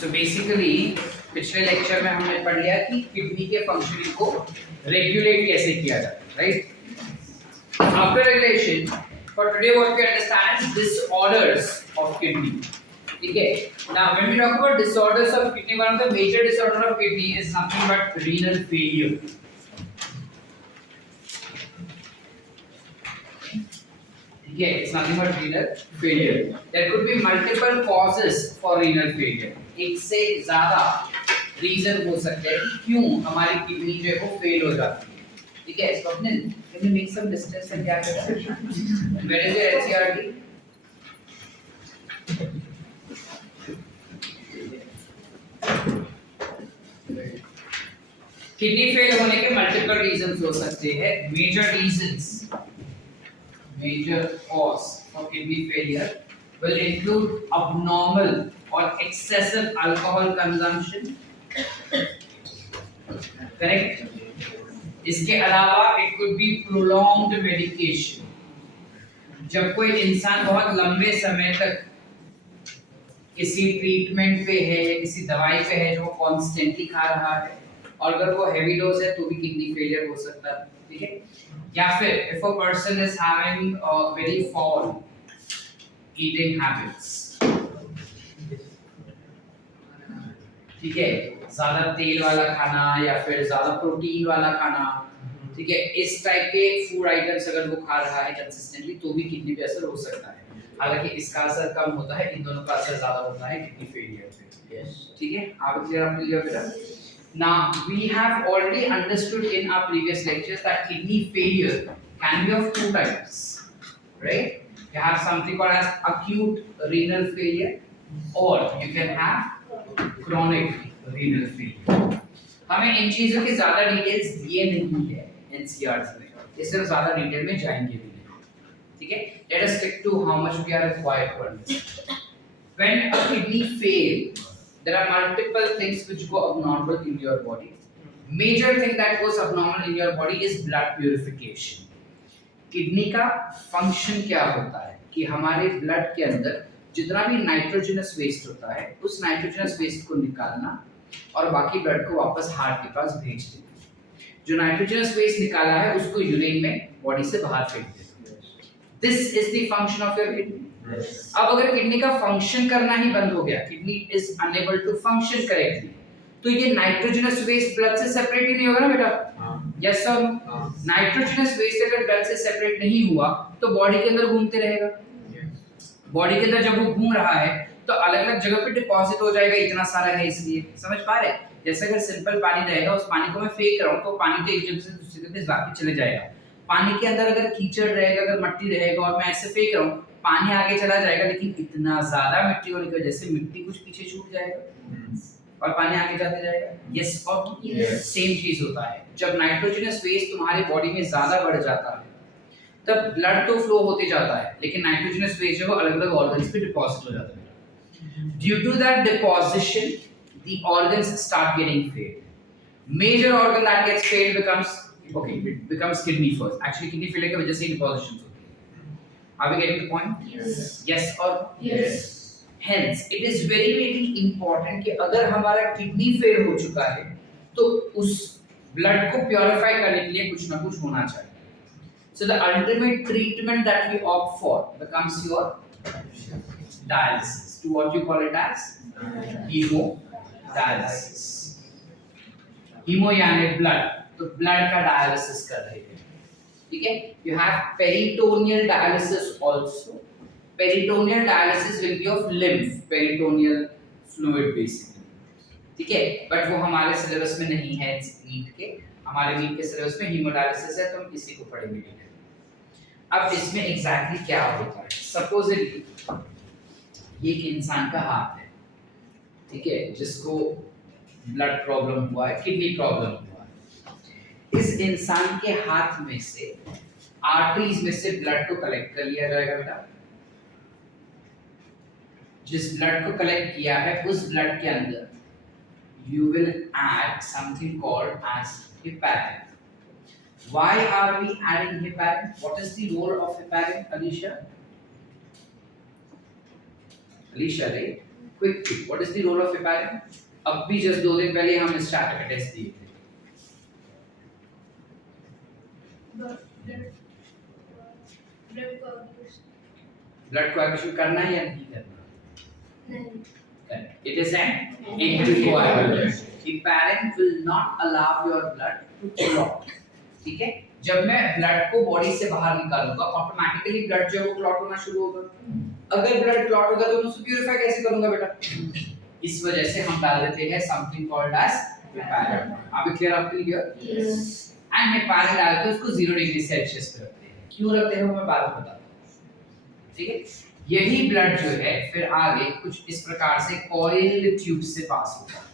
So basically पिछले lecture में हमने पढ़ लिया कि किडनी के फंक्शनिंग को रेगुलेट कैसे किया जाता है, right? After regulation, for today what we understand is disorders of kidney. ठीक है. Now when we talk about disorders of kidney, one of the major disorder of kidney is nothing but renal failure. Yeah, it's nothing but renal failure. There could be multiple causes for renal failure. एक से ज़्यादा reason हो सकते हैं क्यों हमारी kidney जो है वो फेल हो जाती है. ठीक है. Swapnil, can you make some distance and क्या करते हैं? Where is your NCERT? Kidney fail होने के मल्टीपल रीजंस हो सकते हैं. Major reasons, major cause of kidney failure will include abnormal or excessive alcohol consumption. Correct? इसके अलावा it could be prolonged medication. जब कोई इंसान बहुत लंबे समय तक किसी ट्रीटमेंट पे है, किसी दवाई पे है जो वो कॉन्स्टेंटली खा रहा है, और अगर वो हैवी डोज है तो भी किडनी फेलियर हो सकता है. ठीक है. या फिर if a person is having a very foul eating habits, ठीक है, ज्यादा तेल वाला खाना या फिर ज्यादा प्रोटीन वाला खाना, ठीक है, इस टाइप के फूड आइटम्स अगर वो खा रहा है कंसिस्टेंटली तो भी किडनी पे असर हो सकता है. हालांकि इसका असर कम होता है, इन दोनों का असर ज्यादा होता है किडनी फेलियर पे. ठीक है. आप क्लियर आप क्लियर बेटा. Now we have already understood in our previous lectures that kidney failure can be of two types, right? You have something called as acute renal failure, or you can have chronic renal failure. हमें इन चीजों के ज्यादा details दिए नहीं है NCERT में, इससे ज्यादा डिटेल में जाएंगे भी नहीं. ठीक है. Let us stick to how much we are required to understand. When a kidney fails, there are multiple things which go abnormal in your body. Major thing that goes abnormal in your body is blood purification. Kidney का function क्या होता है कि हमारे blood के अंदर जितना भी नाइट्रोजनस वेस्ट होता है उस नाइट्रोजनस वेस्ट को निकालना और बाकी ब्लड को वापस हार्ट के पास भेज देना. जो नाइट्रोजनस वेस्ट निकाला है उसको यूरिन में बॉडी से बाहर फेंक देना. This is the function of your kidney. अब अगर किडनी का फंक्शन करना ही बंद हो गया, kidney is unable to function correctly, तो ये नाइट्रोजनस वेस्ट ब्लड से सेपरेट ही नहीं होगा ना बेटा. Yes sir. नाइट्रोजनस वेस्ट अगर ब्लड से सेपरेट नहीं हुआ तो बॉडी के अंदर घूमते रहेगा. बॉडी के अंदर जब वो घूम रहा है तो अलग अलग जगह पे डिपॉजिट हो जाएगा. इतना सारा है इसलिए. समझ पा रहे? जैसे अगर सिंपल पानी रहेगा, उस पानी को मैं फेंक रहा हूँ तो पानी तो एक जगह से दूसरी जगह पे जाके चले जाएगा. पानी के अंदर अगर कीचड़ रहेगा, अगर मिट्टी रहेगा और मैं ऐसे फेंक रहा हूँ, पानी आगे चला जाएगा, लेकिन इतना ज्यादा मिट्टी होने की वजह से मिट्टी कुछ पीछे छूट जाएगा और पानी आगे जाते जाएगा. यस और सेम चीज होता है. जब नाइट्रोजनस वेस्ट तुम्हारी बॉडी में ज्यादा बढ़ जाता है तब ब्लड तो फ्लो होते जाता है, लेकिन नाइट्रोजनस वेस्ट जो अलग अलग ऑर्गन्स पे डिपॉजिट हो जाता है. Due to that deposition the organs start getting failed. Major organ that gets failed becomes kidney first. Actually kidney failure की वजह से deposition. Are we getting the point? Yes. Yes or yes. Hence, it is very very important कि अगर हमारा kidney fail हो चुका है तो उस ब्लड को प्योरीफाई करने के लिए कुछ ना कुछ होना चाहिए. So the ultimate treatment that we opt for becomes your dialysis. To what you call it as hemodialysis. Hemo यानी blood. तो ब्लड का डायलिसिस कर रहे हैं. ठीक है. You have peritoneal dialysis also. Peritoneal dialysis will be of lymph, peritoneal fluid basically. ठीक है. बट वो हमारे सिलेबस में नहीं है नीट के. हमारे नीट के सिलेबस में हीमोडायलिसिस है तो हम इसी को पढ़ेंगे. अब इसमें एग्जैक्टली क्या होता है. सपोजली ये एक इंसान का हाथ है, ठीक है, जिसको ब्लड प्रॉब्लम हुआ है, किडनी प्रॉब्लम हुआ है. इस इंसान के हाथ में से आर्टरीज में से ब्लड को कलेक्ट कर लिया जाएगा बेटा. जिस ब्लड को कलेक्ट किया है उस ब्लड के अंदर you will add something called as heparin. Why are we adding heparin? What is the role of heparin? Alisha, right? Quick what is the role of heparin? अब भी जस्ट 2 दिन पहले हम स्टार्टर का टेस्ट दिए थे। ब्लड कोएगुलेशन करना है या नहीं करना? नहीं। It is an anticoagulant. Heparin will not allow your blood to clot. ठीक है? जब मैं ब्लड को बॉडी से बाहर निकालूंगा ऑटोमेटिकली ब्लड जो है वो क्लॉट होना शुरू होगा। अगर ब्लड क्लॉट होगा तो मैं उसे प्यूरिफाई कैसे करूंगा बेटा? इस वजह से हम डाल देते हैं समथिंग कॉल्ड एज हेपारिन। आप क्लियर आप क्लियर? यस। एंड हेपारिन डाल के उसको 0 डिग्री सेल्सियस पे रखते हैं। क्यों रखते हैं वो मैं बाद में बताता हूं। ठीक है? यही ब्लड जो है फिर आगे कुछ इस प्रकार से कॉइल ट्यूब से पास होता है।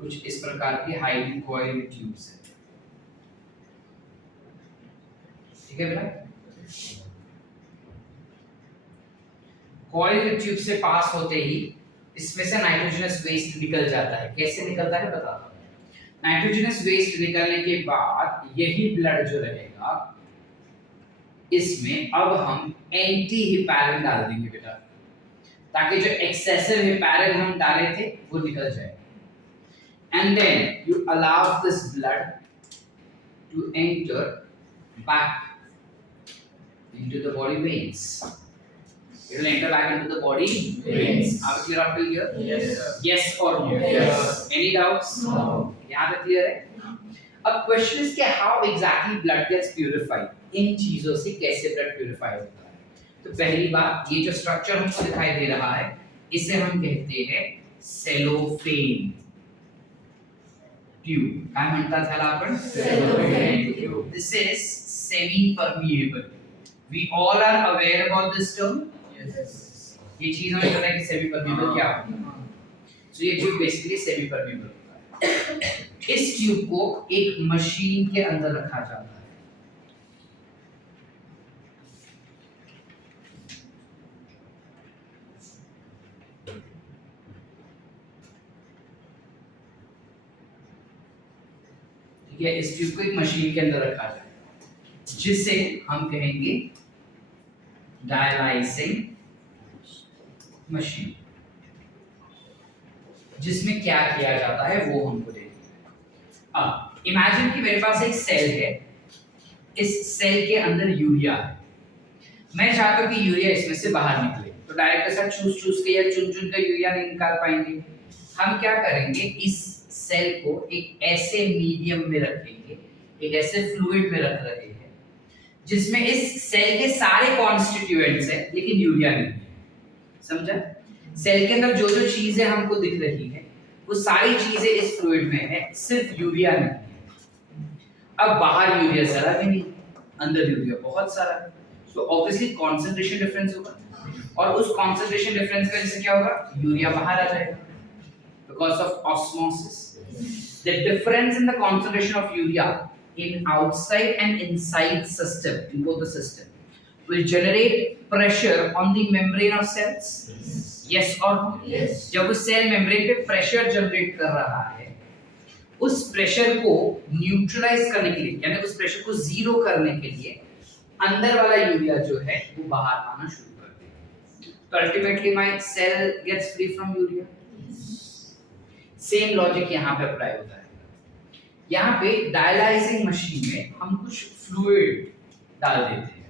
कुछ इस प्रकार की हाईली कॉइल ट्यूब से। ठीक है बेटा? कॉइल ट्यूब से पास होते ही इसमें से नाइट्रोजनस वेस्ट निकल जाता है। कैसे निकलता है बताता हूं। नाइट्रोजनस वेस्ट निकलने के बाद यही ब्लड जो रहेगा इसमें अब हम एंटी हेपारिन डाल देंगे बेटा, ताकि जो एक्सेसिव हेपारिन हम डाले थे वो निकल जाए। And then you allow this blood to enter back into the body veins. It will enter back into the body veins. Are we clear up till here? Yes, sir. Yes or no? Yes. Any doubts? No. यहाँ पे clear है? अब question is कि how exactly blood gets purified? इन चीजों से कैसे blood purify होता है? तो पहली बात ये जो structure हमको दिखाई दे रहा है इसे हम कहते हैं cellophane tube. काय म्हणतात ह्याला आपण? Cellophane tube. This is semi-permeable. We all are aware about this term. Yes. ये चीज हमें पता है कि semi-permeable क्या होता है. So ये tube basically semi-permeable होता है. इस ट्यूब को एक मशीन के अंदर रखा जाता है. ठीक है, इस ट्यूब को एक मशीन के अंदर रखा जाए जिसे हम कहेंगे डायलाइजिंग मशीन, जिसमें क्या किया जाता है वो हमको देखिए। अब इमेजिन कि मेरे पास एक सेल है, इस सेल के अंदर यूरिया है, मैं चाहता हूं कि यूरिया इसमें से बाहर निकले, तो डायरेक्ट ऐसा चूस के या चुन के यूरिया नहीं निकाल पाएंगे। हम क्या करेंगे, इस सेल को एक ऐसे मीडियम में रखेंगे, एक ऐसे फ्लूइड में रख रहे हैं जिसमें इस सेल के सारे कॉन्स्टिट्यूएंट्स हैं लेकिन यूरिया नहीं है। समझा? सेल के अंदर जो जो चीजें हमको दिख रही है वो सारी चीजें इस फ्लूइड में है, सिर्फ यूरिया नहीं है। अब बाहर यूरिया जरा भी नहीं, अंदर यूरिया बहुत सारा है, तो ऑब्वियसली कंसंट्रेशन डिफरेंस होगा, और उस कंसंट्रेशन डिफरेंस की वजह से क्या होगा, यूरिया बाहर आ जाएगा because of osmosis. The difference in the concentration of urea in outside and inside system, in both the system, will generate pressure on the membrane of cells. Yes or no? Yes. जब उस cell membrane पे pressure generate कर रहा है, उस pressure को neutralise करने के लिए, यानी उस प्रेशर को जीरो करने के लिए अंदर वाला यूरिया जो है वो बाहर आना शुरू कर देगा। तो ultimately my cell gets free from urea. Same logic यहाँ पे अप्लाई होता है। यहाँ पे डायलाइजिंग मशीन में हम कुछ फ्लूइड डाल देते हैं,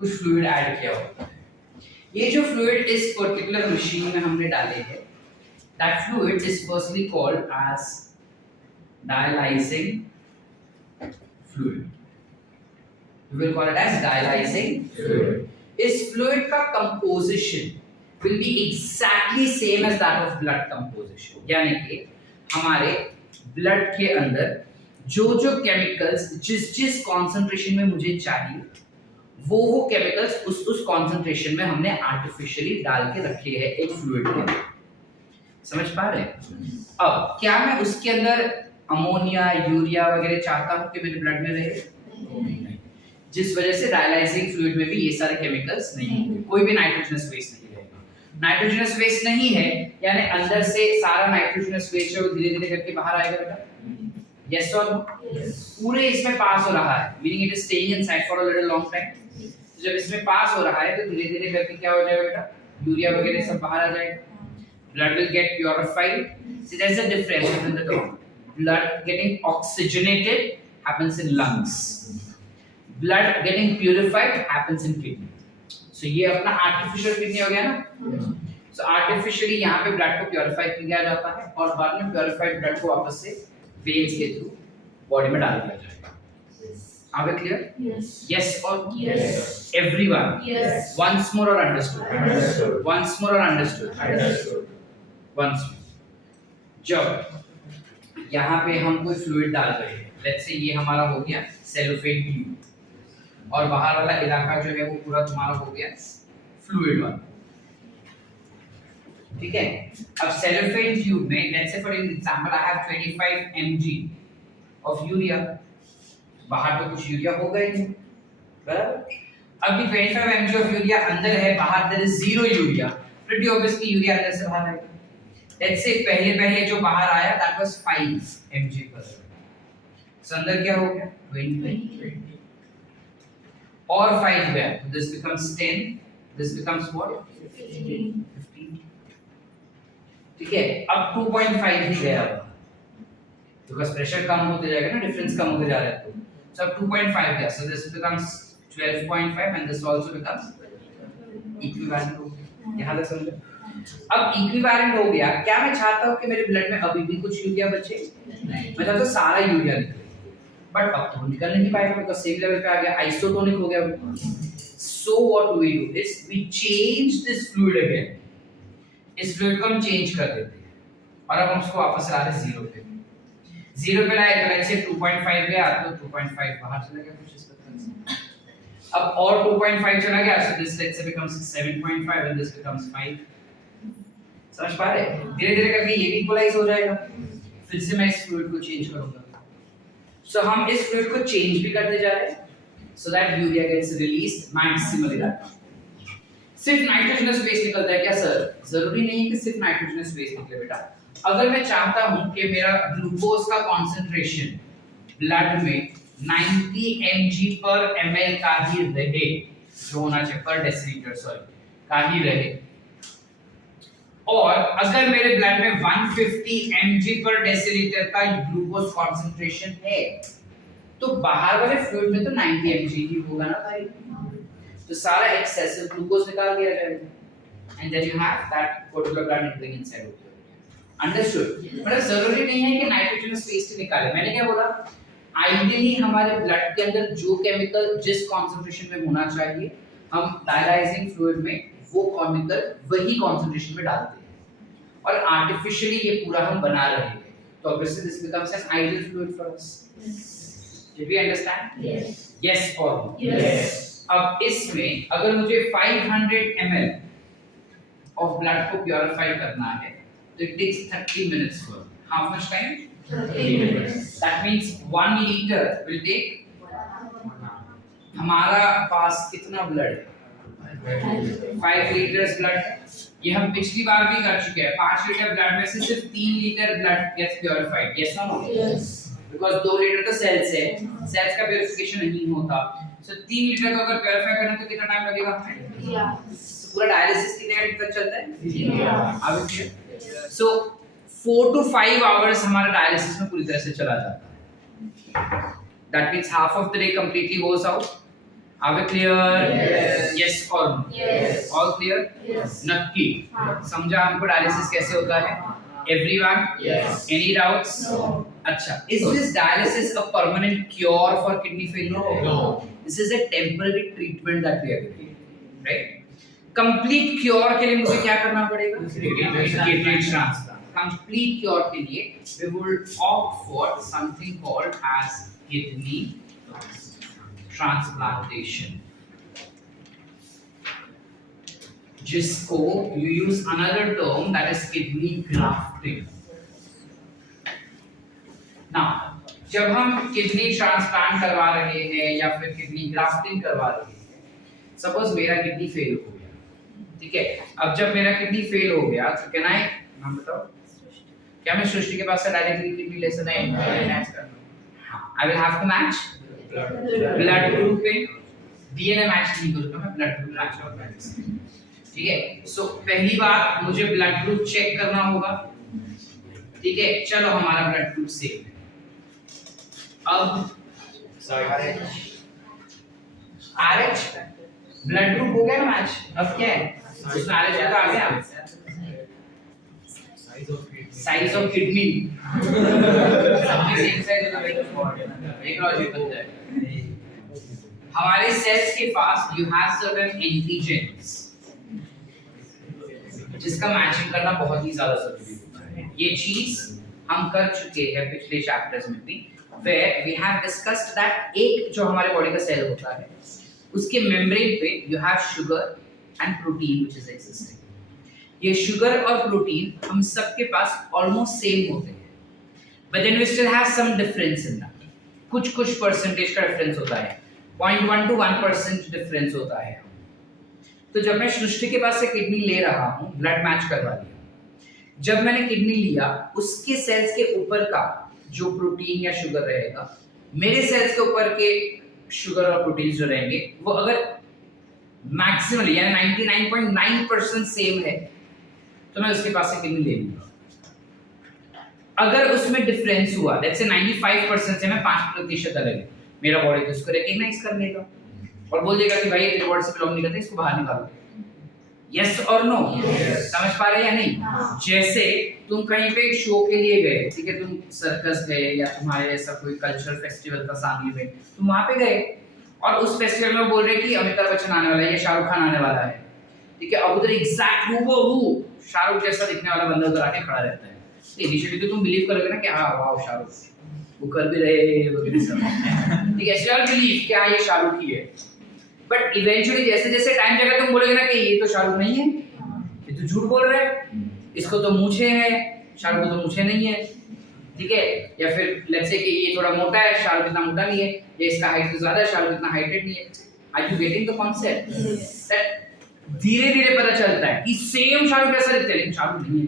कुछ फ्लूइड ऐड किया होता है। ये जो फ्लूइड इस पर्टिकुलर मशीन में हमने डाले हैं, that fluid is firstly called as dialysing fluid. We will call it as dialyzing fluid. इस fluid का composition will be exactly same as that of blood composition. यानी कि हमारे blood के अंदर जो chemicals जिस concentration में मुझे चाहिए वो chemicals उस concentration में हमने artificially डाल के रखे हैं एक fluid के अंदर। समझ पा रहे हैं? अब क्या मैं उसके अंदर अमोनिया, यूरिया वगैरह चाहता हूं कि मेरे ब्लड में रहे? नहीं। जिस वजह से डायलाइजिंग फ्लूइड में भी ये सारे केमिकल्स नहीं होंगे, कोई भी नाइट्रोजनस बेस नहीं रहेगा। नाइट्रोजनस वेस्ट नहीं है, यानी अंदर से सारा नाइट्रोजनस वेस्ट है वो धीरे धीरे करके बाहर आएगा बेटा। यस और नो? पूरे इसमें पास हो रहा है, meaning it is staying inside for a little long time. जब इसमें पास हो रहा है तो धीरे धीरे करके क्या हो जाएगा बेटा, यूरिया वगैरह सब बाहर आ जाएगा। Blood will get purified. See, there's a difference between the two. Blood getting oxygenated happens in lungs. Blood getting purified happens in kidney. So ये अपना artificial kidney हो गया ना? So artificially यहाँ पे blood को purify किया जाता है और बाद में purified blood को वापस से veins के through body में डाल दिया जाएगा। Are we clear? Yes. Yes or no? Yes. Everyone. Yes. Once more or understood? Understood. Once more or understood? Understood. Once more. जब यहाँ पे हम कोई फ्लूइड डाल रहे हैं, लेट्स से ये हमारा हो गया सेलोफेन ट्यूब और बाहर वाला इलाका जो है वो पूरा तुम्हारा हो गया फ्लूइड वाला, ठीक है। अब सेलोफेन ट्यूब में let's say for example I have 25 mg of urea, बाहर तो कुछ यूरिया होगा ही नहीं, बराबर। अब ये 25 mg ऑफ यूरिया अंदर है, बाहर there is 0 urea, pretty obviously urea अंदर से बाहर आएगा। लेट्स से पहले जो बाहर आया दैट वाज 5 mg पर, सो अंदर क्या हो गया 20 और 5 गया, तो this becomes 10, this becomes what 15, ठीक है। अब 2.5 ही गया, बिकॉज़ प्रेशर कम होते जाएगा ना, डिफरेंस कम होते जा रहा है, तो so अब 2.5 गया, so this becomes 12.5 and this also becomes equivalent हो गया। यहाँ तक समझो। अब इक्विवेलेंट हो गया, क्या मैं चाहता हूँ कि मेरे ब्लड में अभी भी कुछ यूरिया बचे? मैं चाहता हूँ सारा यूरिया निकले, बट अब तो निकल नहीं पाएगा बिकॉज़ सेम लेवल पे आ गया, आइसोटोनिक हो गया। So what do we do is we change this fluid again, इस फ्लूइड को हम चेंज कर देते हैं और अब हम उसको वापस ला रहे 0 पे। 0 पे लाए तो लेट्स से 2.5 गया तो 2.5 बाहर चला गया कुछ इस तरह से। अब और 2.5 चला गया, so this let's say becomes 7.5 and this becomes 5। समझ पा रहे? धीरे धीरे करके ये भी इक्वलाइज हो जाएगा, फिर से मैं इस फ्लूइड को चेंज करूंगा। सो हम इस फ्लूइड को चेंज भी करते जा रहे हैं so that urea gets released maximally that. सिर्फ नाइट्रोजनस वेस्ट निकलता है क्या सर? जरूरी नहीं है कि सिर्फ नाइट्रोजनस वेस्ट निकले बेटा। अगर मैं चाहता हूं कि मेरा ग्लूकोज का कंसंट्रेशन ब्लड में 90 mg पर ml का ही रहे, जो होना चाहिए पर डेसीलीटर सॉरी का ही रहे, और अगर मेरे ब्लड में 150 mg पर डेसीलीटर का ग्लूकोज कंसंट्रेशन है तो बाहर वाले फ्लूइड में तो 90 mg ही होगा ना भाई, तो सारा एक्सेसिव ग्लूकोज निकाल दिया जाएगा and then you have that particular blood entering inside of your. Understood? मतलब जरूरी नहीं है कि नाइट्रोजनस वेस्ट निकाले। मैंने क्या बोला, आइडियली हमारे ब्लड के अंदर जो केमिकल जिस कंसंट्रेशन में होना चाहिए हम डायलाइजिंग फ्लूइड में वो केमिकल वही कंसंट्रेशन में डालते हैं और आर्टिफिशियली ये पूरा हम बना रहे हैं, तो obviously this becomes an ideal fluid for us. Did we understand? Yes. Yes or no? Yes. अब इसमें अगर मुझे 500 ml of blood को प्योरीफाई करना है तो it takes 30 minutes for how much time? 30 minutes. That means 1 liter will take, हमारा पास कितना ब्लड है? 5 लीटर्स ब्लड। ये हम पिछली बार भी कर चुके हैं, 5 लीटर ब्लड में से सिर्फ 3 litre blood gets purified. Yes और नो? Yes. बिकॉज़ 2 लीटर तो सेल्स है, सेल्स का प्यूरिफिकेशन नहीं होता, सो 3 लीटर को अगर प्योरीफाई करना तो कितना टाइम लगेगा? Yeah. तो पूरा डायलिसिस कितने घंटे तक चलता है? Yeah. अब क्लियर? सो 4 to 5 आवर्स हमारा डायलिसिस में पूरी तरह से चला जाता है। That means half of the day completely goes out. Are we clear? Yes. Yes or no? Yes. All clear? Yes. नक्की हाँ. समझा हमको डायलिसिस कैसे होता है? Everyone? Yes. Any doubts? No. अच्छा, is this dialysis a permanent cure for kidney failure? No. This is a temporary treatment that we are giving, right? Complete cure के लिए मुझे क्या करना पड़ेगा? Kidney transplant. Complete cure के लिए we would opt for something called as kidney transplantation, जिसको you use another term that is kidney grafting. Now, जब हम किडनी ट्रांसप्लांट करवा रहे हैं या फिर किडनी ग्राफ्टिंग करवा रहे हैं, सपोज मेरा किडनी फेल हो गया, ठीक है, अब जब मेरा किडनी फेल हो गया तो कैन आई, नाम बताओ, क्या मैं सृष्टि के पास से डायरेक्टली किडनी ले सकता हूं? मैच करना, हाँ, I will have to match blood group पे, डीएनए मैच नहीं करूंगा, मैं ब्लड ग्रुप मैच करूंगा। ठीक है, सो पहली बात मुझे ब्लड ग्रुप चेक करना होगा। ठीक है, चलो हमारा ब्लड ग्रुप सेम है। अब आरएच ब्लड ग्रुप हो गया ना मैच, अब क्या है उसमें आरएच का आ गया, साइज ऑफ किडनी सबकी सेम साइज होता है, एक लॉजिक बनता है। हमारे सेल्स के पास यू हैव सर्टेन एंटीजेन्स जिसका मैचिंग करना बहुत ही ज्यादा जरूरी होता है। ये चीज हम कर चुके हैं पिछले चैप्टर्स में भी, where we have discussed that एक जो हमारे बॉडी का सेल होता है उसके मेम्ब्रेन पे you have sugar and protein which is existing। ये शुगर और प्रोटीन हम सबके पास ऑलमोस्ट सेम होते हैं, but then we still have some difference in that। कुछ परसेंटेज का डिफरेंस होता है, 0.1 to 1% डिफरेंस होता है। तो जब मैं सृष्टि के पास से किडनी ले रहा हूँ, ब्लड मैच करवा लिया, जब मैंने किडनी लिया उसके सेल्स के ऊपर का जो प्रोटीन या शुगर रहेगा, मेरे सेल्स के ऊपर के शुगर और प्रोटीन जो रहेंगे वो अगर मैक्सिमली यानी 99.9% सेम है तो मैं उसके पास से किडनी ले लूंगा। अगर उसमें डिफरेंस हुआ, लेट्स से 95% से मैं 5% अलग है, मेरा बॉडी तो उसको रिकॉग्नाइज कर लेगा और बोल देगा कि भाई ये तेरे बॉडी से बिलोंग नहीं करता, इसको बाहर निकालो। यस और नो? समझ पा रहे हैं या नहीं? जैसे तुम कहीं पे शो के लिए गए, ठीक है, तुम सर्कस गए या तुम्हारे ऐसा कोई कल्चरल फेस्टिवल था सांगली में, तुम वहां पे गए और उस फेस्टिवल में बोल रहे कि अमिताभ बच्चन आने वाला है या शाहरुख खान आने वाला है, ठीक है, अब उधर एग्जैक्ट हूबहू शाहरुख जैसा दिखने वाला बंदा उधर आके खड़ा रहता है, तो इनिशियली तो तुम बिलीव करोगे ना कि हाँ वाओ शाहरुख वो कर भी रहे वगैरह सब, ठीक है, ऐसे आप बिलीव कि हाँ ये शाहरुख ही है। बट इवेंचुअली जैसे जैसे टाइम जाएगा तुम बोलोगे ना कि ये तो शाहरुख नहीं है, ये तो झूठ बोल रहा है, इसको तो मूछें हैं, शाहरुख को तो मूछें नहीं है, ठीक है, या फिर लेट्स से कि ये थोड़ा मोटा है, शाहरुख इतना मोटा नहीं है, या इसका हाइट तो ज्यादा है, शाहरुख इतना हाइटेड नहीं है। Are you getting the concept? That धीरे-धीरे पता चलता है कि सेम शाहरुख जैसा दिखता है लेकिन शाहरुख नहीं है,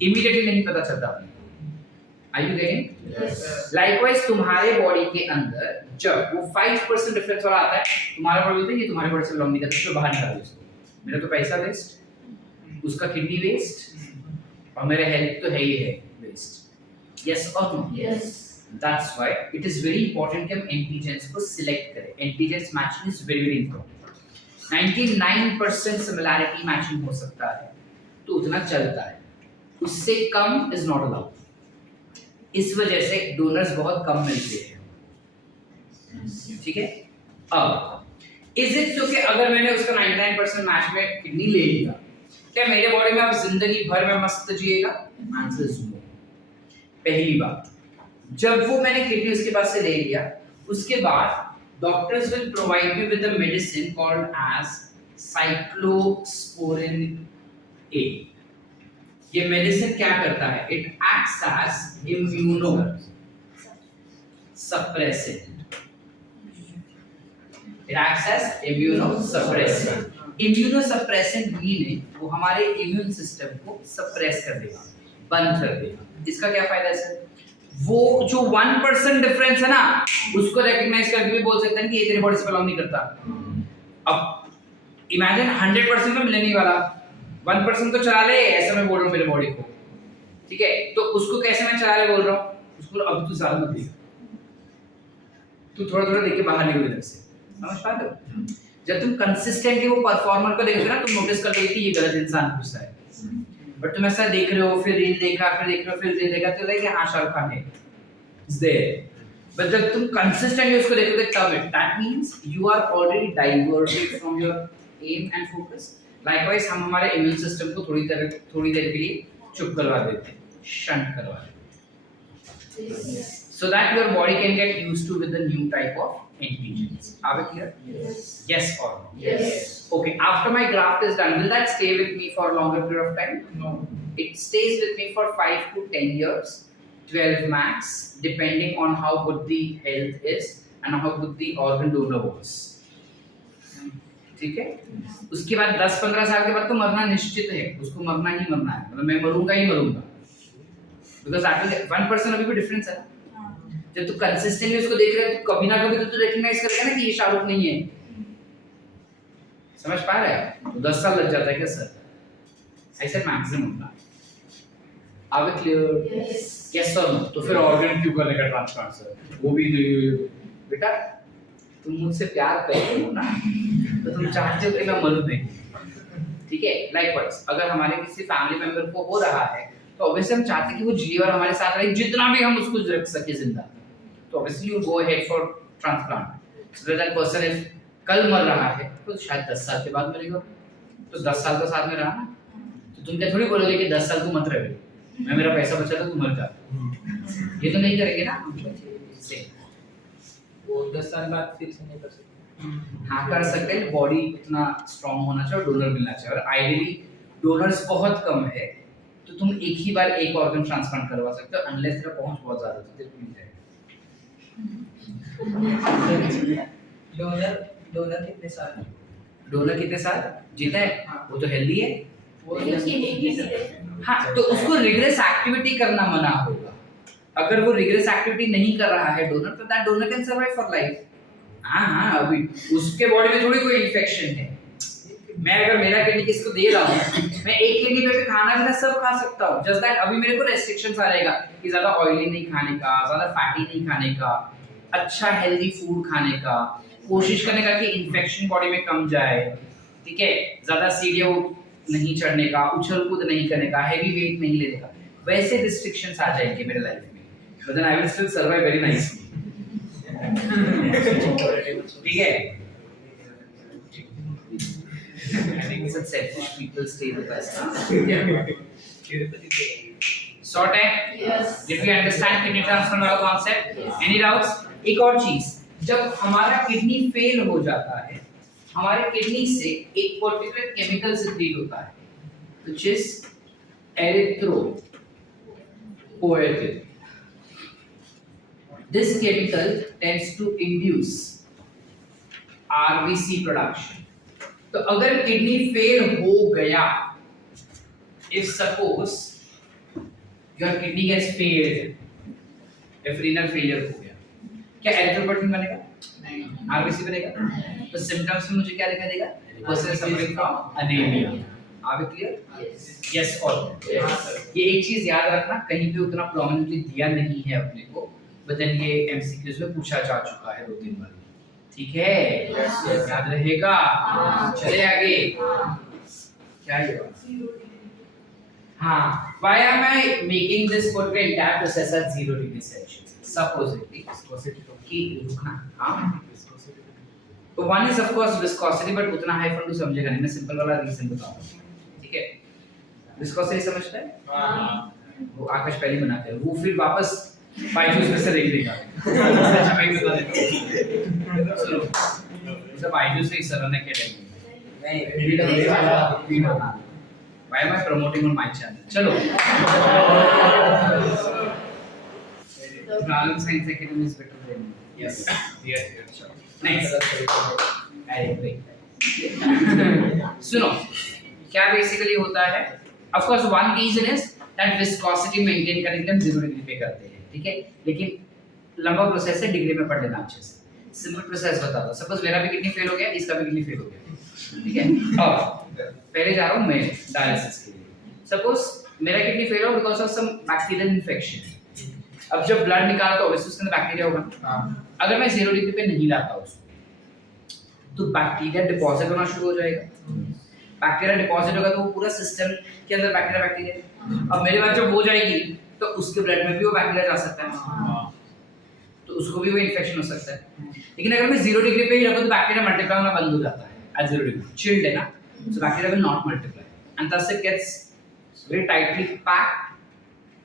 इमीडिएटली नहीं पता चलता। Are you getting? Yes. Likewise तुम्हारे बॉडी के अंदर जब वो 5% डिफरेंस वाला आता है, तुम्हारा बॉडी बोलता है ये तुम्हारे बॉडी से बिलोंग नहीं करता, इसको बाहर निकालो इसको, मेरा तो पैसा वेस्ट, उसका किडनी वेस्ट और मेरा हेल्थ तो है ही है वेस्ट। यस और नो? Yes. That's why it is very important कि हम एंटीजेंस को सिलेक्ट करें। Antigens matching is very very important. 99% similarity matching हो सकता है तो उतना चलता है, उससे कम इज नॉट अलाउड। इस वजह से डोनर्स बहुत कम मिलते हैं, ठीक है। अब इज इट सो कि अगर मैंने उसका 99% मैच में किडनी ले लिया, क्या मेरे बॉडी में अब जिंदगी भर में मस्त जिएगा? Answer is no. पहली बात, जब वो मैंने किडनी उसके पास से ले लिया, उसके बाद doctors will provide me with a medicine called as cyclosporine A. ये मेडिसिन क्या करता है? It acts as immuno suppressant. It acts as immuno suppressant. Immuno suppressant meaning वो हमारे इम्यून सिस्टम को सप्रेस कर देगा, बंद कर देगा। इसका क्या फायदा है सर? वो जो 1% डिफरेंस है ना, उसको रिकॉग्नाइज करके भी बोल सकते हैं कि ये तेरे बॉडी से बिलोंग नहीं करता। अब इमेजिन 100% में मिलने वाला 1% तो चला ले, ऐसा मैं बोल रहा हूँ मेरे बॉडी को, ठीक है, तो उसको कैसे मैं चला ले बोल रहा हूँ, उसको अब तू ज्यादा मत देख, तू थोड़ा लेके बाहर निकल इधर से। समझ पा रहे हो? जब तुम कंसिस्टेंटली वो परफॉर्मर को देखोगे ना, तुम नोटिस कर लोगे कि ये गलत इंसान घुसा है, बट तुम ऐसा देख रहे हो, फिर रील देखा, फिर देख रहे हो, फिर रील देखा, तो लगे हाँ शाहरुख खान है इज देयर। बट जब तुम कंसिस्टेंटली उसको देखोगे तब that means you are already diverted from your aim and focus. Likewise हम हमारे इम्यून सिस्टम को थोड़ी देर के लिए चुप करवा देते हैं, शंट करवा देते हैं, so that your body can get used to with the new type of antigens. Are we clear? Yes. Yes or no? Yes. Okay, after my graft is done, will that stay with me for a longer period of time? No. It stays with me for 5 to 10 years, 12 max, depending on how good the health is and how good the organ donor was. ठीक है। उसके बाद 10-15 साल के बाद तो मरना निश्चित है, उसको मरना ही मरना है, मतलब मैं मरूंगा ही मरूंगा, बिकॉज एक्चुअली 1% अभी भी डिफरेंस है। जब तू कंसिस्टेंटली उसको देख रहा है तो कभी ना कभी तो तू रिकॉग्नाइज करेगा ना कि ये शाहरुख नहीं है, समझ पा रहा है? तो 10 साल लग जाता है क्या सर? ऐसे मैक्सिमम ना। Are we clear? यस और नो? तो फिर ऑर्गन क्यों करेगा ट्रांसप्लांट सर? वो भी बेटा तुम मुझसे प्यार करते हो ना, तो तुम चाहते हो कि मैं मरूं नहीं, ठीक है? लाइकवाइज अगर हमारे किसी फैमिली मेंबर को हो रहा है तो ऑब्वियसली हम चाहते हैं कि वो जिए और हमारे साथ रहे जितना भी हम उसको रख सके जिंदा, तो obviously you go ahead for transplant. So that person if कल मर रहा है तो शायद 10 साल के बाद मरेगा, तो 10 साल तो साथ में रहा ना, तो तुम क्या थोड़ी बोलोगे कि 10 साल तू मत रहे, मैं मेरा पैसा बचा तो तू मर जा, ये तो नहीं करेंगे ना से। वो 10 साल बाद फिर से नहीं कर सकते। हाँ कर सकते हैं, बॉडी इतना स्ट्रांग होना चाहिए और डोनर मिलना चाहिए, और आइडियली डोनर्स बहुत कम है तो तुम एक ही बार एक ऑर्गन ट्रांसप्लांट करवा सकते हो, अनलेस तेरा पहुंच बहुत ज्यादा तो तेरे को मिल जाएगा। डोनर कितने साल? डोनर कितने साल जीता है? हाँ। वो तो हेल्दी है। वो हाँ तो उसको रिग्रेस एक्टिविटी करना मना होगा, अगर वो रिग्रेस एक्टिविटी नहीं कर रहा है डोनर, तो that donor can survive for life. हाँ अभी उसके बॉडी में थोड़ी कोई इन्फेक्शन है, मैं अगर मेरा किडनी किसको दे रहा हूँ, मैं एक किडनी पे खाना पीना सब खा सकता हूँ, जस्ट दैट अभी मेरे को रेस्ट्रिक्शंस आ रहेगा कि ज्यादा ऑयली नहीं खाने का, ज्यादा फैटी नहीं खाने का, अच्छा हेल्दी फूड खाने का, कोशिश करने का कि इन्फेक्शन बॉडी में कम जाए, ठीक है, ज्यादा सीढ़ियों नहीं चढ़ने का, उछल कूद नहीं करने का, हैवी वेट नहीं लेने का, वैसे रिस्ट्रिक्शंस आ जाएंगे मेरे लाइफ में, but then I will still survive very nicely. ठीक है? I think such selfish people stay with us. Sort है? Yes. Did we understand kidney transplant वाला concept? Yes. Any doubts? एक और चीज, जब हमारा किडनी फेल हो जाता है, हमारे किडनी से एक पर्टिकुलर केमिकल सिक्रीट होता है, which is erythropoietin. This chemical tends to induce RBC production. तो अगर किडनी फेल हो गया, if suppose your kidney gets failed, if renal failure हो गया, क्या एरिथ्रोपोइटिन बनेगा? नहीं। आरबीसी बनेगा? तो सिम्टम्स में मुझे क्या दिखाई देगा? Person suffering from anaemia. Are we clear? Yes और ये एक चीज याद रखना, कहीं पे उतना प्रोमिनेंटली दिया नहीं है अपने को, बट देन ये एमसीक्यूज में पूछा जा चुका है 2-3 बार, ठीक है? याद रहेगा। चले आगे। क्या ये हाँ, why am I making this particular entire process at 0 degree Celsius? Supposedly, कि रुकना, हाँ। तो one is of course viscosity, but उतना हाई फंड समझेगा नहीं, मैं सिंपल वाला रीजन बताऊंगा, ठीक है? विस्कोसिटी समझता है? हाँ। वो आकाश पहले बनाते हैं, वो फिर वापस बाइजूस में से देख लेगा। अच्छा मैं ही बता देता हूँ। सुनो, सब बाइजूस से ही सर ने क्या नहीं, Why am I promoting on my channel? चलो। Problem Science Academy is better than me. Yes. Yes. Next. सुनो, क्या बेसिकली होता है? Of course, one reason is that viscosity maintain करने के लिए हम 0 डिग्री पे करते हैं, ठीक है? लेकिन लंबा प्रोसेस है, डिग्री में पढ़ लेना अच्छे से। सिंपल प्रोसेस बताता हूँ। सपोज मेरा भी किडनी फेल हो गया, इसका भी किडनी फेल हो गया, ठीक है? अब पहले जा रहा हूँ मैं डायलिसिस के लिए। सपोज मेरा किडनी फेल हो because of some bacterial infection. अब जब ब्लड निकाला तो ऑब्वियसली उसके अंदर बैक्टीरिया होगा। अगर मैं 0 डिग्री पे नहीं लाता उसको, तो बैक्टीरिया डिपॉजिट होना शुरू हो जाएगा। बैक्टीरिया डिपॉजिट होगा तो वो पूरा सिस्टम के अंदर बैक्टीरिया। अब मेरे पास जब हो जाएगी तो उसके ब्लड में भी वो बैक्टीरिया जा सकता है, तो उसको भी वो इन्फेक्शन हो सकता है। लेकिन अगर मैं 0 डिग्री पे ही रखूं तो बैक्टीरिया मल्टीप्लाई होना बंद हो जाता है एट 0 डिग्री, चिल्ड है ना, so bacteria will not multiply and thus it gets very tightly packed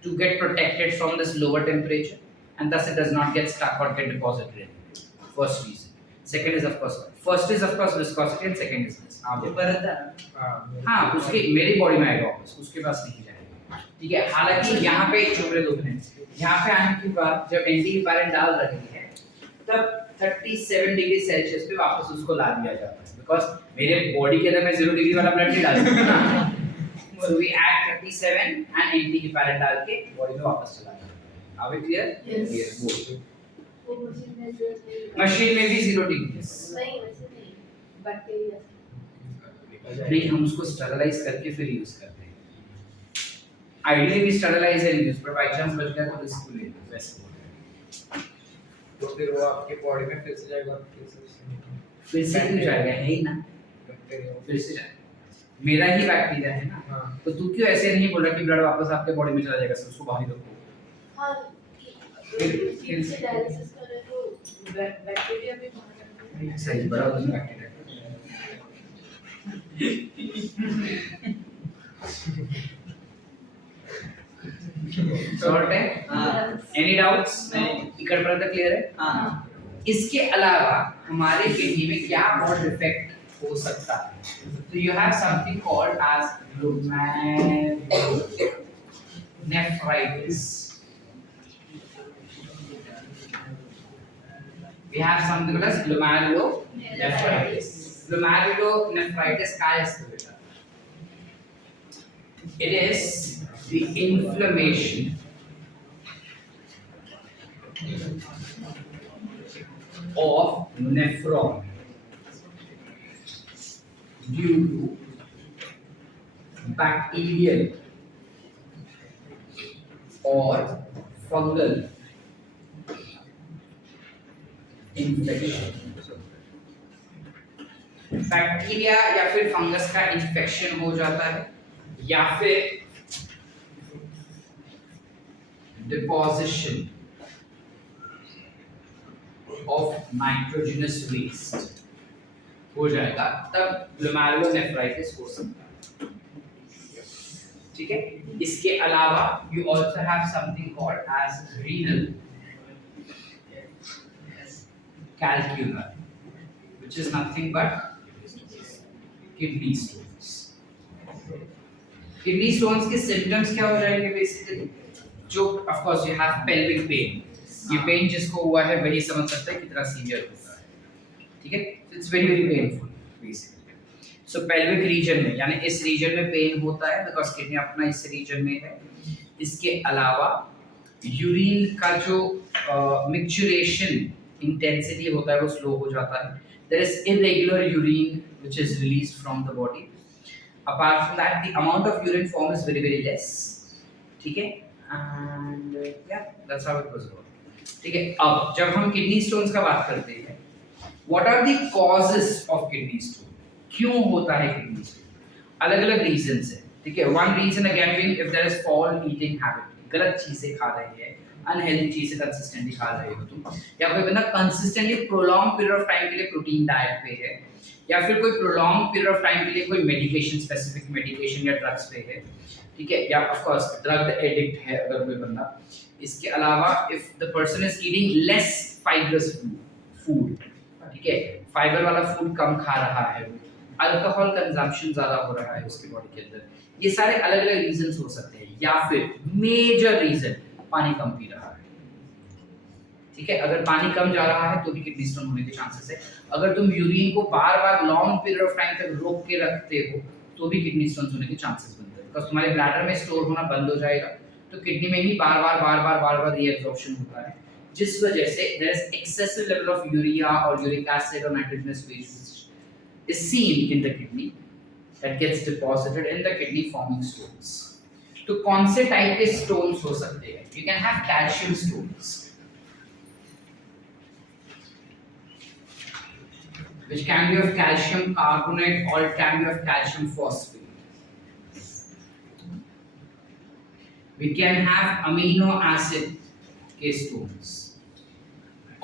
to get protected from this lower temperature, and thus it does not get stuck or get deposited anywhere. First reason. Second is of course viscosity and second is this. हाँ उसके मेरी body में आएगा वापस, उसके पास नहीं जाएगा, ठीक है? हालांकि यहाँ पे एक चुभरे दुखने, यहाँ पे आने के बाद जब एंटी हिपारिन डाल रही है तब 37 डिग्री सेल्सियस पे वापस उसको ला दिया जाता है, बिकॉज मेरे बॉडी के अंदर मैं 0 डिग्री वाला ब्लड नहीं डाल सकता ना। So we add 37 and anti heparin डाल के बॉडी में वापस चला जाता है। Are we clear? Yes. वो वो मशीन में जो नहीं मशीन में भी 0 डिग्री वैसे नहीं बैक्टीरिया नहीं, हम उसको स्टरलाइज करके फिर यूज करते हैं। आइडियली भी स्टरलाइज है यूज, पर बाय चांस बच गया तो रिस्क ले लो, वैसे बोल रहे हैं। तो फिर वो आपके बॉडी में फिर से जाएगा, फिर से क्यों जाएगा, है ही ना, बैक्टीरिया फिर से जाएगा। मेरा ही बैक्टीरिया है ना, हाँ। तो तू क्यों ऐसे नहीं बोल रहा कि ब्लड वापस आपके बॉडी में चला जाएगा, सब उसको बाहर ही रखो। हाँ फिर से डायलिसिस कर रहे तो बैक्टीरिया भी बाहर आते हैं। सही, बराबर है बैक्टीरिया। शॉर्ट है? Any doubts? इकड़ पर तक क्लियर है? हाँ। इसके अलावा हमारे किडनी में क्या और डिफेक्ट हो सकता है? तो you have something called as glomerulonephritis. We have something called as glomerulonephritis. Glomerulonephritis काय असतं बेटा? It is the inflammation of nephron due to bacterial or fungal infection. Bacteria या फिर फंगस का इन्फेक्शन हो जाता है, या फिर डिपोजिशन ऑफ नाइट्रोजनस वेस्ट हो जाएगा, तब ग्लोमेरुलोनेफ्राइटिस हो सकता है। ठीक है? इसके अलावा you also have something called as renal calculus, which is nothing but kidney stones. Kidney stones के symptoms क्या हो जाएंगे basically? जो of course you have pelvic pain. ये pain जिसको हुआ है वही समझ सकता है कितना severe होता है। ठीक है? It's very very painful basically. So pelvic region में, यानी इस region में pain होता है because kidney अपना इस region में है। इसके अलावा urine का जो micturition intensity होता है वो slow हो जाता है। There is irregular urine which is released from the body. Apart from that, the amount of urine formed is very very less. ठीक है? And yeah, that's how it goes about. ठीक है? अब जब हम kidney stones का बात करते हैं, what are the causes of kidney stone? क्यों होता है kidney stone? अलग-अलग reasons है। ठीक है? One reason again being if there is foul eating habit, गलत चीजें खा रहे हैं, अनहेल्दी चीजें कंसिस्टेंटली खा रहे हो तुम, या कोई बंदा consistently prolong period of time के लिए प्रोटीन डाइट पे है, या फिर कोई प्रोलॉन्ग पीरियड ऑफ टाइम के लिए कोई मेडिकेशन, स्पेसिफिक मेडिकेशन या ड्रग्स पे है। ठीक है? या ऑफ कोर्स ड्रग एडिक्ट है अगर कोई बंदा। इसके अलावा if the person is eating less fibrous food, ठीक है, फाइबर वाला फूड कम खा रहा है, अल्कोहल कंजम्पशन ज्यादा हो रहा है उसकी बॉडी के अंदर, ये सारे अलग-अलग रीजंस हो सकते हैं। या फिर मेजर रीजन पानी कम पी रहा है। ठीक है? अगर पानी कम जा रहा है तो भी किडनी स्टोन होने के चांसेस है। अगर तुम यूरिन को बार-बार लॉन्ग पीरियड ऑफ टाइम तक रोक के रखते हो तो भी किडनी स्टोन होने के चांसेस बनते हैं, बिकॉज़ तुम्हारे ब्लैडर में स्टोर होना बंद हो जाएगा, तो किडनी में ही बार-बार रीएब्जॉर्प्शन होता है, जिस वजह से there is excessive level of urea और यूरिक एसिड और nitrogenous waste is seen in the kidney that gets deposited in the kidney forming stones. तो कौन से टाइप के stones हो सकते हैं? You can have calcium stones, which can be of calcium carbonate or it can be of calcium phosphate. We can have amino acid के stones,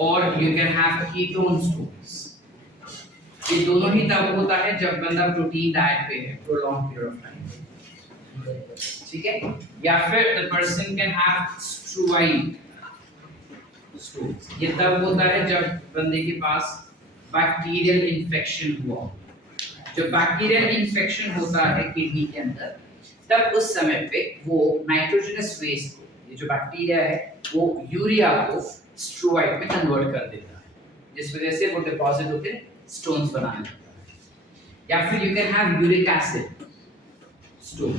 or you can have ketone stones. ये दोनों ही तब होता है जब बंदा प्रोटीन डाइट पे है प्रोलॉन्ग पीरियड ऑफ टाइम। ठीक है? या फिर the person can have struvite stones, ये तब होता है जब बंदे के पास बैक्टीरियल इन्फेक्शन हुआ। जब बैक्टीरियल इन्फेक्शन होता है किडनी के अंदर, तब उस समय पे वो नाइट्रोजनस वेस्ट को, ये जो बैक्टीरिया है वो यूरिया को स्ट्रूवाइड में कन्वर्ट कर देता है, जिस वजह से वो डिपॉजिट होते स्टोन्स बनाने लगता है। या फिर you can have uric acid stone.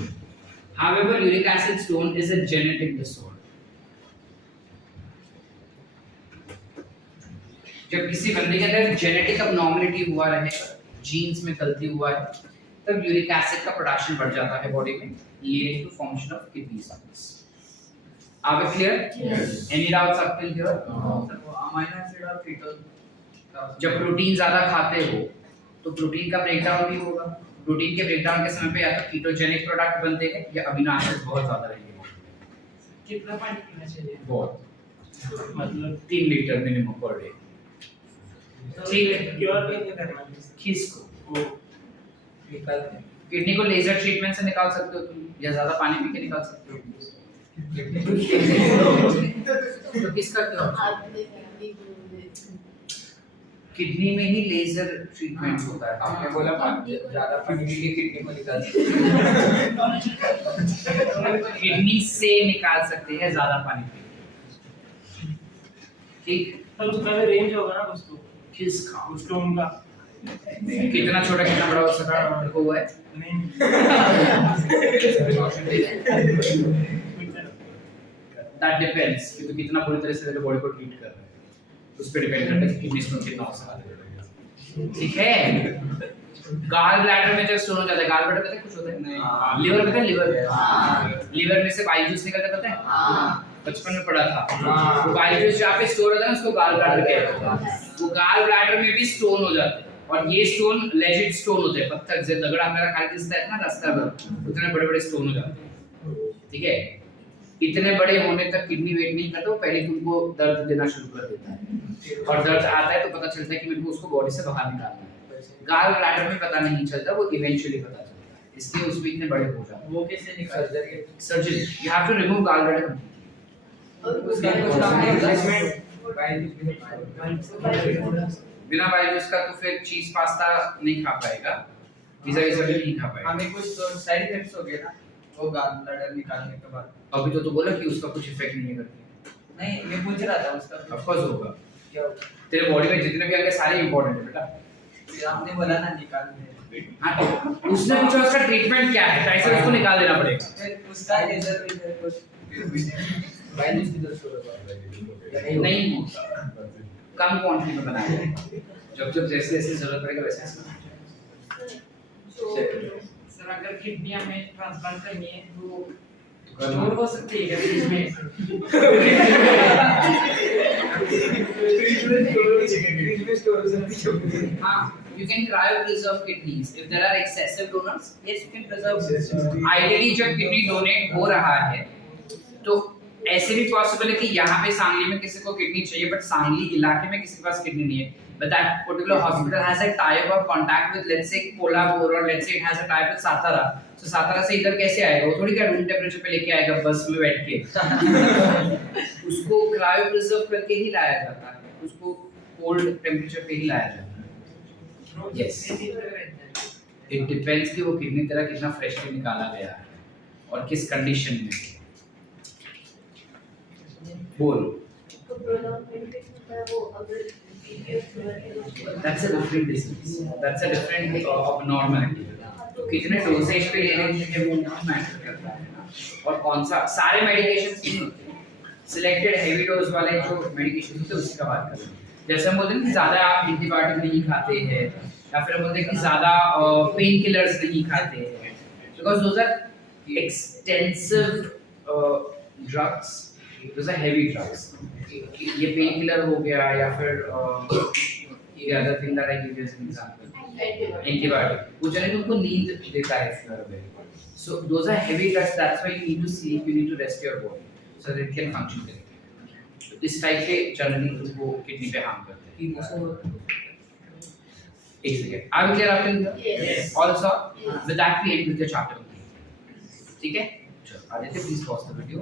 However, uric acid stone is a genetic disorder. जब किसी बंदे के अंदर जेनेटिक abnormality हुआ रहेगा, जीन्स में गलती हुआ है, तब यूरिक एसिड का प्रोडक्शन बढ़ जाता है बॉडी में, leading to formation of kidney stones. Are we clear? Yes. Any doubts up till here? Amino acid और कीटोन जब प्रोटीन ज्यादा खाते हो, तो प्रोटीन का ब्रेकडाउन भी होगा। प्रोटीन के ब्रेकडाउन के समय पे या तो कीटोजेनिक प्रोडक्ट बनते हैं या अमीनो एसिड्स बहुत ज्यादा रहेंगे। कितना पानी पीना चाहिए? बहुत, मतलब 3 लीटर मिनिमम पर डे। ठीक है। क्योर कैसे करना है? किसको? वो निकालते हैं। किडनी को लेजर ट्रीटमेंट से निकाल सकते हो तुम, या ज्यादा पानी पी के निकाल सकते हो। तो किसका क्या? किडनी में ही लेजर ट्रीटमेंट होता है। आपने बोला ज्यादा पानी पी के किडनी को निकाल किडनी से निकाल सकते हैं ज्यादा पानी पी। ठीक, पर उसका भी रेंज होगा ना उसको, किसका? उसको उनका कितना छोटा कितना बड़ा हो सकता है देखो वो है। नहीं दैट डिपेंड्स कि तू कितना पूरी तरह से तेरे बॉडी को ट्रीट कर रहा है, उस पे डिपेंड करता है कि किडनी स्टोन कितना हो सकता है। ठीक है। गाल ब्लैडर में जब स्टोन हो जाता है, गाल ब्लैडर पता है कुछ होता है नहीं, लिवर पता है, लिवर में से बाइल जूस निकलता है पता है, बचपन में पढ़ा था। वो बाइल जूस जहाँ पे स्टोर होता है उसको गाल ब्लैडर कहते हैं। वो गाल ब्लैडर में भी स्टोन हो जाते हैं, और ये स्टोन लेजिट स्टोन होते हैं, पत्थर से दगड़ा मेरा खाली दिखता है ना रास्ता पर, उतने बड़े बड़े स्टोन हो जाते हैं। ठीक है। इतने बड़े होने तक किडनी वेट नहीं करता, वो पहले तुमको दर्द देना शुरू कर देता है, और दर्द आता है तो पता चलता है कि मेरे को उसको बॉडी से बाहर निकालना है। गाल ब्लैडर में पता नहीं चलता, वो इवेंचुअली पता चलता है, इसलिए उसमें इतने बड़े हो जाते हैं। वो कैसे निकाल surgery? Surgery, you have to remove gall bladder. उसका कुछ काम नहीं, रिप्लेसमेंट बिना बाइल जूस का तो फिर चीज पास्ता नहीं खा पाएगा, पिज्जा ये सब भी नहीं खा पाएगा। हमें कुछ तो साइड इफेक्ट्स हो गए ना वो गाल ब्लैडर निकालने के बाद? अभी तो तू बोला कि उसका कुछ इफेक्ट नहीं करती। नहीं, मैं पूछ रहा था उसका ऑफ कोर्स होगा, क्या होगा? तेरे बॉडी में जितने भी अंग सारे इंपॉर्टेंट है बेटा। फिर आपने बोला ना निकालने, हाँ, तो उसने पूछा उसका ट्रीटमेंट क्या है, तो ऐसे उसको निकाल देना पड़ेगा। फिर उसका लेजर भी कुछ बाइलिस की दर्द होगा नहीं होता, कम क्वांटिटी में बनाया जाएगा, जब जब जैसे जैसे जरूरत पड़ेगा वैसे वैसे। सर अगर किडनी हमें ट्रांसप्लांट करनी है तो स्टोर हो सकती है फ्रिज में? हाँ, you can cryopreserve kidneys if there are excessive donors. Yes, you can preserve. Ideally जब kidney donate हो रहा है तो ऐसे भी पॉसिबल है कि यहाँ पे सांगली में किसी को किडनी चाहिए, बट सांगली इलाके में किसी के पास किडनी नहीं है, but that particular hospital has a tie-up or contact with, let's say, Kolhapur, or let's say it has a tie-up with Satara. So Satara से इधर कैसे आएगा? वो थोड़ी क्या रूम टेम्परेचर पे लेके आएगा बस में बैठ के। उसको क्रायो प्रिजर्व करके ही लाया जाता है, उसको कोल्ड टेम्परेचर पे ही लाया जाता है। Yes. It depends कि वो किडनी तेरा कितना फ्रेशली निकाला गया है और किस कंडीशन में। बोल। That's a different disease. That's a different abnormality. तो कितने डोसेज पे लेने के वो मैटर करता है ना, और कौन सा, सारे मेडिकेशंस नहीं होते, सिलेक्टेड हेवी डोज वाले जो मेडिकेशन होते हैं उसकी बात कर रहे हैं। जैसे हम बोलते हैं कि ज्यादा आप एंटीबायोटिक नहीं खाते हैं, या फिर हम बोलते हैं कि ज्यादा पेन किलर्स नहीं खाते हैं, because those are extensive drugs, those are heavy drugs. ये पेन किलर हो गया, या फिर ये other thing that I give as an example antibiotic, वो जनरली उनको नींद देता है if you are aware. So those are heavy drugs, that's why you need to sleep, you need to rest your body so that it can function correctly. तो इस type के generally वो kidney पे harm करते हैं। एक second, are we clear up till here? Yes. Also with that we end with the chapter. ठीक है, चलो Aditya please pause the video.